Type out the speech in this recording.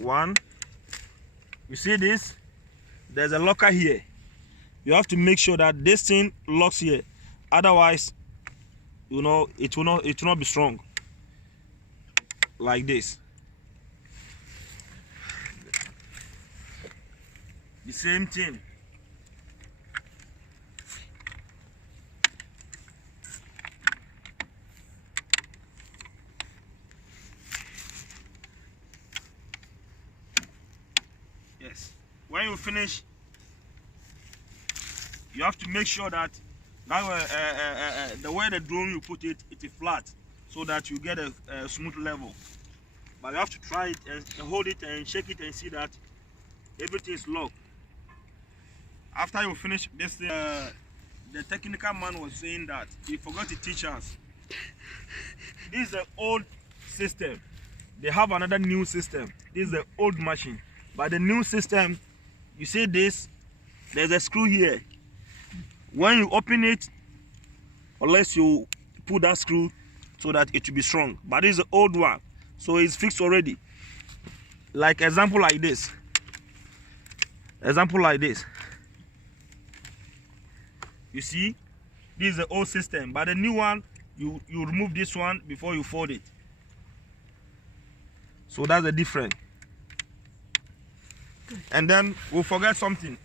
One. You see this? There's a locker here. You have to make sure that this thing locks here. Otherwise, you know, it will not be strong. Like this. The same thing. Yes. When you finish, you have to make sure that the way the drone you put it, it is flat, so that you get a smooth level. But you have to try it and hold it and shake it and see that everything is locked. After you finish this, the technical man was saying that he forgot to teach us. This is the old system. They have another new system. This is the old machine. But the new system, you see this, there's a screw here. When you open it, unless you put that screw so that it will be strong. But this is the old one, so it's fixed already. Like example like this. Example like this. You see, this is the old system, but the new one, you remove this one before you fold it. So that's the difference. And then we'll forget something.